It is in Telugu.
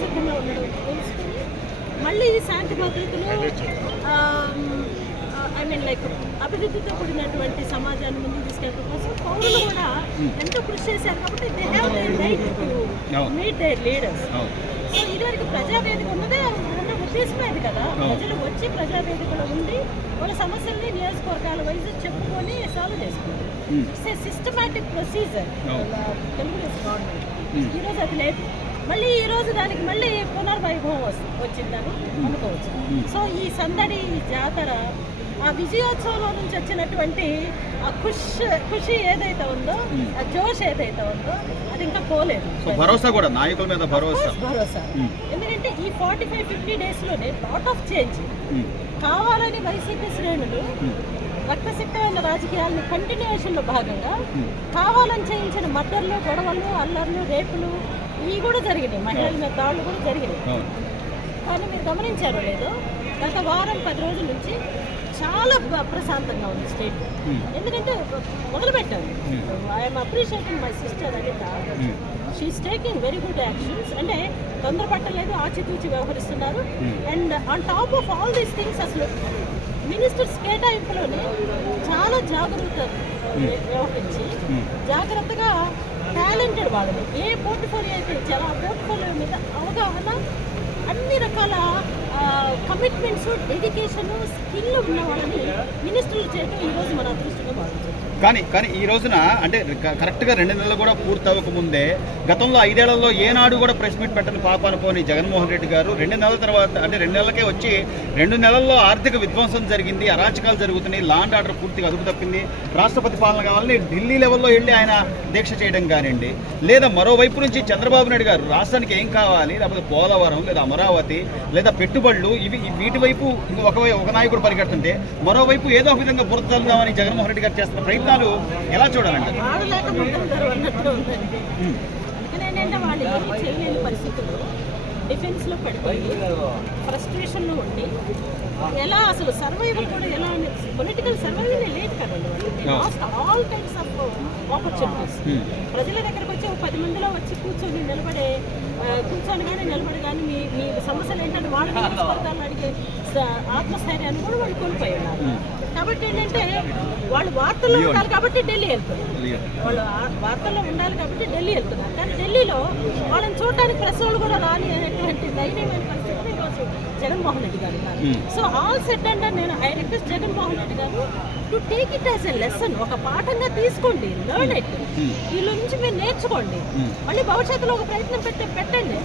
సంసిద్ధంగా ఉండడం తెలుసుకుని మళ్ళీ ఈ శాంతి భద్రతలు ఐ మీన్ లైక్ అభివృద్ధితో కూడినటువంటి సమాజాన్ని ముందుకు తీసుకెళ్ళడం కోసం పౌరులు కూడా ఎంతో కృషి చేశారు కాబట్టి they have they right to అవును. మీట్ దే లీడర్స్ సో ఇదివరకు ప్రజావేదిక ఉన్నదే ఉన్న ఉద్దేశమే అది కదా. ప్రజలు వచ్చి ప్రజావేదికలో ఉండి వాళ్ళ సమస్యల్ని నియోజకవర్గాల వైజ్ చెప్పుకొని సాల్వ్ చేసుకుంటారు. Hmm. It's systematic procedure. Telugu Desam government Hmm. ఈరోజు అది లేదు. మళ్ళీ ఈ రోజు దానికి మళ్ళీ పునర్వైభవం వచ్చిందని అనుకోవచ్చు. సో ఈ సందడి జాతర ఆ విజయోత్సవంలో నుంచి వచ్చినటువంటి ఆ ఖుష్ ఖుషి ఏదైతే ఉందో ఆ జోష్ ఏదైతే ఉందో అది ఇంకా పోలేదు. సో భరోసా కూడా నాయకుల మీద భరోసా. భరోసా. ఎందుకంటే ఈ ఫార్టీ ఫైవ్ ఫిఫ్టీ డేస్లోనే లాట్ ఆఫ్ చేంజ్ కావాలని వైసీపీ శ్రేణులు ఉమ్, రక్తసిక్తమైన రాజకీయాలను కంటిన్యూషన్లో భాగంగా. కావాలని చేయించిన మర్డర్లు గొడవలు అల్లర్లు రేపులు ఇవి కూడా జరిగినాయి మహిళల మీద దాడులు కూడా జరిగినాయి కానీ మీరు గమనించారో లేదో గత వారం పది రోజుల నుంచి చాలా ప్ర- ప్రశాంతంగా ఉంది స్టేట్ Hmm. ఎందుకంటే మొదలు పెట్టాను Hmm. I'm appreciating my sister Anitha Hmm. She's taking very good actions అంటే తొందరపట్టలేదు ఆచితూచి వ్యవహరిస్తున్నారు Hmm. And on top of all these things అసలు మినిస్టర్స్ కేటాయింపులోనే చాలా జాగ్రత్త వ్యవహరించి Hmm. జాగ్రత్తగా టాలెంటెడ్ వాళ్ళని. ఏ పోర్ట్ఫోలియో అయితే ఇచ్చారో ఆ పోర్ట్ఫోలియో మీద అవగాహన అన్ని రకాల కమిట్మెంట్స్ డెడికేషన్ స్కిల్ ఉన్న వాళ్ళని మినిస్టర్లు చేయడం ఈరోజు మన అదృష్టంగా భావించారు కానీ కానీ ఈ రోజున అంటే కరెక్ట్గా రెండు నెలలు కూడా పూర్తి అవ్వక ముందే గతంలో ఐదేళ్ళలో ఏనాడు కూడా ప్రెస్ మీట్ పెట్టని పాప అనుకోని జగన్మోహన్ రెడ్డి గారు రెండు నెలల తర్వాత అంటే రెండు నెలలకే వచ్చి రెండు నెలల్లో ఆర్థిక విధ్వంసం జరిగింది అరాచకాలు జరుగుతున్నాయి లాండ్ ఆర్డర్ పూర్తిగా అదుపు తప్పింది రాష్ట్రపతి పాలన కావాలని ఢిల్లీ లెవెల్లో వెళ్ళి ఆయన దీక్ష చేయడం కానివ్వండి లేదా మరోవైపు నుంచి చంద్రబాబు నాయుడు గారు రాష్ట్రానికి ఏం కావాలి లేకపోతే పోలవరం లేదా అమరావతి లేదా పెట్టుబడులు ఇవి వీటి వైపు ఒక ఒక నాయకుడు పరిగెడుతుంటే మరోవైపు ఏదో ఒక విధంగా బురదలుదామని జగన్మోహన్ రెడ్డి గారు చేస్తున్న ప్రయత్నాలు ఎలా చూడాలండి ఆడలేక ముందుంటారు అన్నట్టు ఉందండి అందుకని డిఫెన్స్లో పడిపోయి ఫ్రస్ట్రేషన్లో ఉండి ఎలా అసలు సర్వైవల్ కూడా ఎలా పొలిటికల్ సర్వైవల్ లేదు కదండి last all types of opportunities Hmm. ప్రజల దగ్గరకు వచ్చి ఒక పది మందిలో వచ్చి కూర్చొని నిలబడే కూర్చొని కానీ నిలబడి కానీ మీ మీ సమస్యలు ఏంటంటే వాళ్ళ నియోజకవర్గాలను అడిగే ఆత్మస్థైర్యాన్ని కూడా వాళ్ళు కోల్పోయి ఉన్నారు. కాబట్టి ఏంటంటే వాళ్ళు వార్తల్లో ఉండాలి కాబట్టి ఢిల్లీ వెళ్తున్నారు. వాళ్ళు వార్తల్లో ఉండాలి కాబట్టి ఢిల్లీ వెళ్తున్నారు. కానీ ఢిల్లీలో వాళ్ళని చూడడానికి ప్రెస్ వాళ్ళు కూడా రాని అనేటువంటి ధైర్యమైన పరిస్థితిలో ఈరోజు జగన్మోహన్ రెడ్డి గారు ఉన్నారు. సో ఆల్ సెట్ అండ్ నేను I request Jaganmohan Reddy garu to take it as a lesson ఒక పాఠంగా తీసుకోండి లర్న్ ఇట్. వీళ్ళ నుంచి మీరు నేర్చుకోండి. మళ్ళీ భవిష్యత్తులో ఒక ప్రయత్నం పెట్టే పెట్టండి.